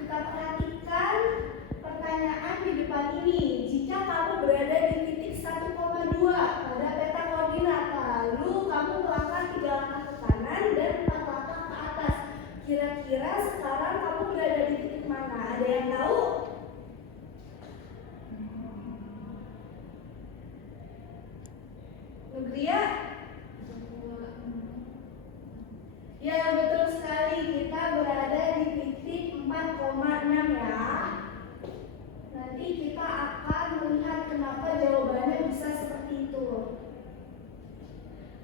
kita perhatikan pertanyaan di depan ini. Jika kamu berada di titik 1,2 pada peta koordinat, lalu kamu melangkah 3 langkah ke kanan dan 4 langkah ke atas. Kira-kira sekarang kamu berada di titik mana? Ada yang tahu? Nugria? Ya, betul sekali. Kita berada di titik 4,6 ya. Nanti kita akan melihat kenapa jawabannya bisa seperti itu.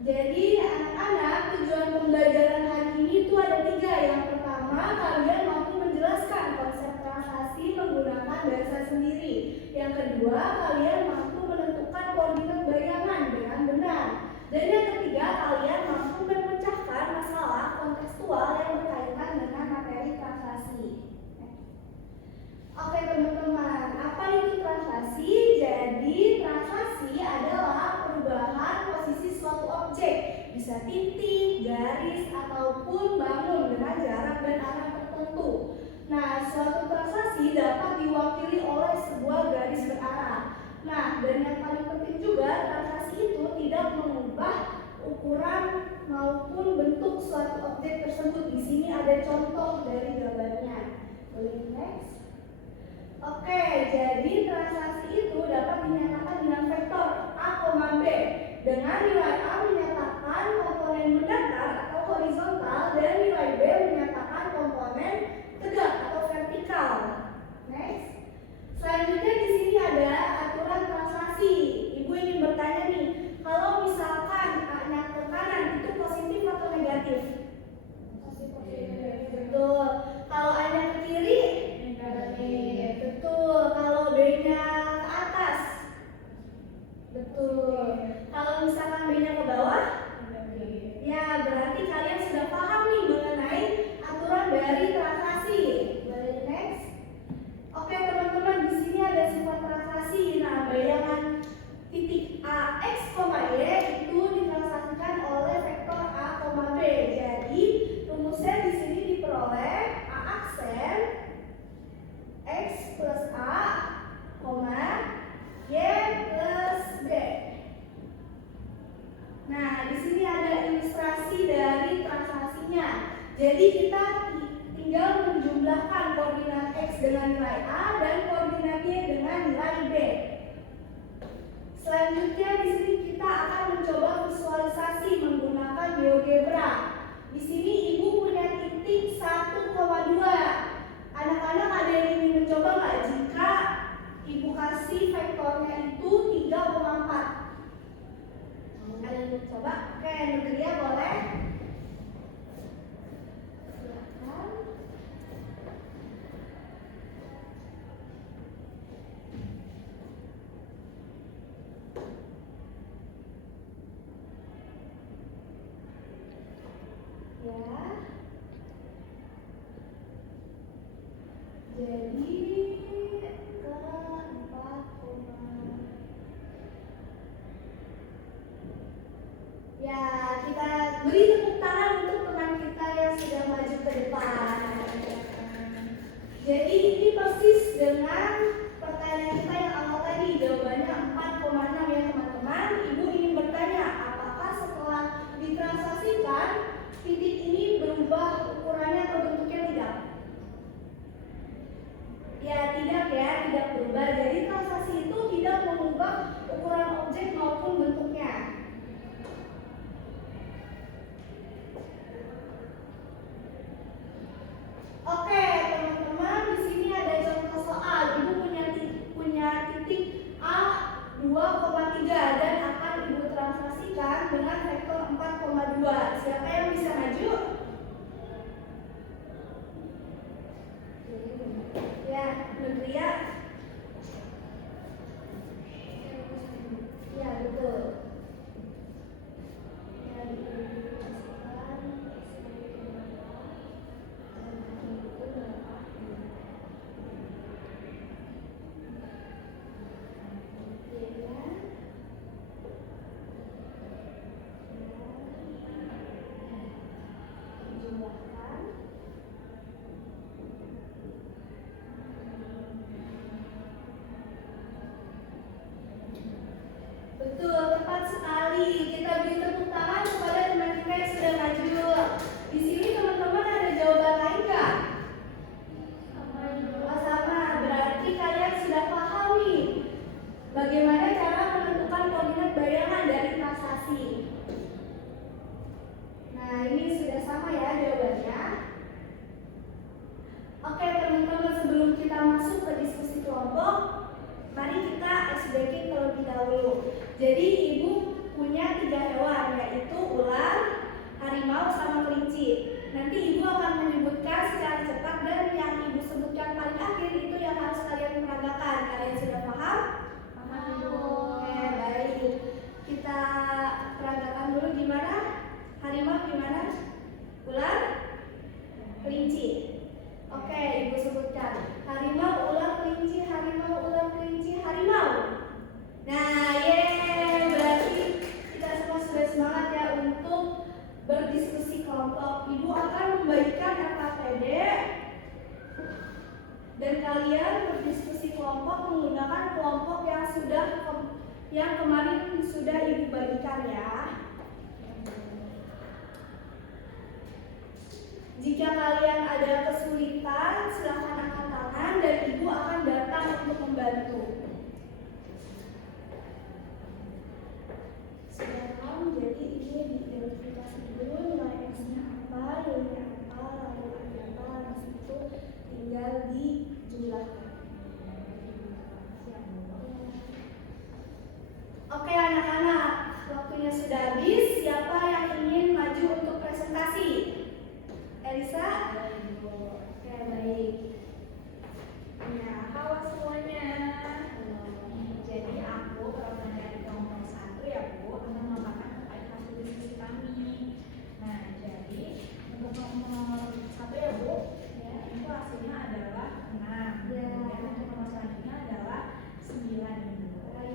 Jadi anak-anak, tujuan pembelajaran hari ini itu ada 3. Yang pertama, kalian mampu menjelaskan konsep translasi menggunakan bahasa sendiri. Yang kedua, kalian mampu menentukan koordinat bayangan dengan benar. Dan yang ketiga, kalian mampu memecahkan masalah kontekstual yang berkaitan dengan materi translasi. Oke teman-teman, apa itu translasi? Jadi translasi adalah perubahan posisi suatu objek, bisa titik, garis, ataupun bangun dengan jarak dan arah tertentu. Nah, suatu translasi dapat diwakili oleh sebuah garis berarah. Nah, dan yang paling penting juga, translasi itu tidak mengubah ukuran maupun bentuk suatu objek tersebut. Di sini ada contoh dari gambarnya. Boleh next? Oke, jadi translasi itu dapat dinyatakan dengan vektor A, B. Dengan nilai A menyatakan komponen mendatar atau horizontal dan nilai B menyatakan komponen tegak atau vertikal. Next. Selanjutnya di sini ada aturan translasi. Ibu ingin bertanya nih, kalau misalkan A-nya ke kanan itu positif atau negatif? Positif. Betul. Kalau A-nya ke kiri? Negatif. Betul. Kalau B-nya ke atas? Betul. Kalau misalkan B-nya ke bawah? Negatif. Ya, berarti kalian sudah paham nih mengenai aturan dari translasi. Boleh next? Oke teman-teman, di sini ada sifat translasi. Nah, bayangan titik AX, Y itu ditranslasikan oleh vektor A, B. Jadi rumusnya di sini diperoleh A aksen X plus A, Y plus B. Nah, di sini ada ilustrasi dari translasinya. Jadi kita tinggal menjumlahkan koordinat X dengan nilai A dan koordinat Y dengan nilai B. Selanjutnya di sini kita akan mencoba visualisasi menggunakan GeoGebra. Di sini ibu punya titik 1,2. Anak-anak ada yang ingin mencoba nggak jika ibu kasih vektornya itu 3,4? Ada yang mencoba? Oke, Nugria boleh? Silakan. Ya. Jadi ke 4, ya, kita beri tepuk tangan untuk teman kita yang sudah maju ke depan. Jadi ini persis dengan pertanyaan kita yang awal tadi, jawabannya 4,6 ya teman-teman. Ibu ingin bertanya, apakah setelah ditranslasikan titik ini berubah ukurannya atau bentuknya? Tidak? Ya, tidak berubah. Jadi translasi itu tidak mengubah ukuran objek maupun bentuknya. Oke, teman-teman, di sini ada contoh soal. Ibu punya titik A 2,3 dan akan ibu translasikan dengan vektor 4,2. Siapa yang bisa maju? Ya, Nugria. Ya, betul. Ya, yang kemarin sudah Ibu bagikan ya. Jika kalian ada kesulitan, silakan angkat tangan dan Ibu akan datang untuk membantu. Sekarang jadi ini diidentifikasi dulu nilai X-nya apa, Y-nya apa, lalu ada apa, habis itu tinggal dijumlahkan. Oke anak-anak, waktunya sudah habis. Siapa yang ingin maju untuk presentasi? Elisa? Oke, baik. Ya, halo semuanya. Jadi aku pernah dari kelompok 1 ya Bu, akan memaparkan terkait hasil diskusi kami. Nah, jadi untuk nomor 1 ya Bu, ya, itu hasilnya adalah 6. Ya. Dan untuk nomor selanjutnya adalah 9.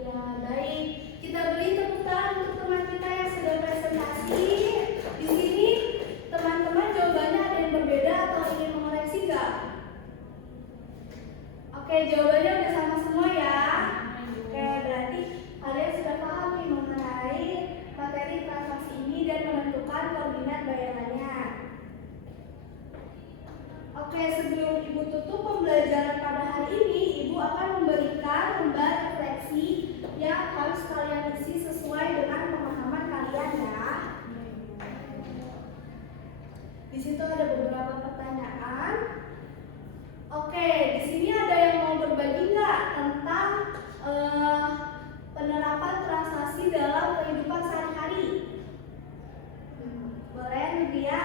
Ya, baik. Kita beri tepuk tangan untuk teman kita yang sudah presentasi. Di sini teman-teman jawabannya ada yang berbeda atau ingin mengoreksi nggak? Oke, jawabannya udah sama semua ya. Oke, berarti kalian sudah paham nih mengenai materi transaksi ini dan menentukan koordinat bayarannya. Oke, sebelum Ibu tutup pembelajaran pada hari ini, Ibu akan memberikan lembar refleksi yang harus kalian isi sesuai dengan pemahaman kalian ya. Di situ ada beberapa pertanyaan. Oke, di sini ada yang mau berbagi nggak tentang penerapan transaksi dalam kehidupan sehari-hari? Boleh, Nubia?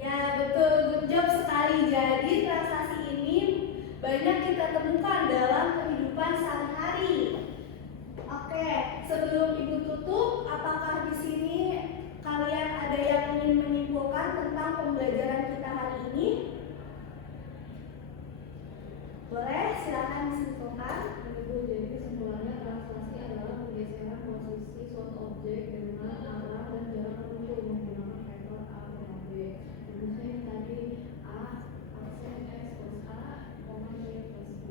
Ya, betul, good job sekali. Jadi transaksi ini banyak kita temukan dalam kehidupan sehari-hari. Oke, sebelum Ibu tutup, apakah di sini kalian ada yang ingin menyimpulkan tentang pembelajaran kita hari ini? Boleh, silakan disimpulkan. Ibu, jadi kesimpulannya transaksi adalah pergeseran posisi suatu objek dengan arah dan jarak tertentu menggunakan vektor A, B. Misalnya tadi A aksen X plus A, B plus B.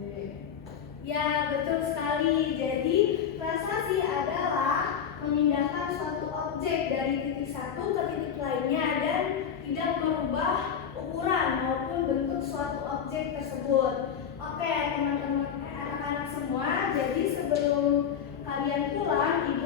Ya, betul sekali. Jadi transaksi adalah memindahkan suatu objek dari titik satu ke titik lainnya dan tidak merubah ukuran maupun bentuk suatu objek tersebut. Oke, teman-teman, anak-anak semua. Jadi sebelum kalian pulang, Ibu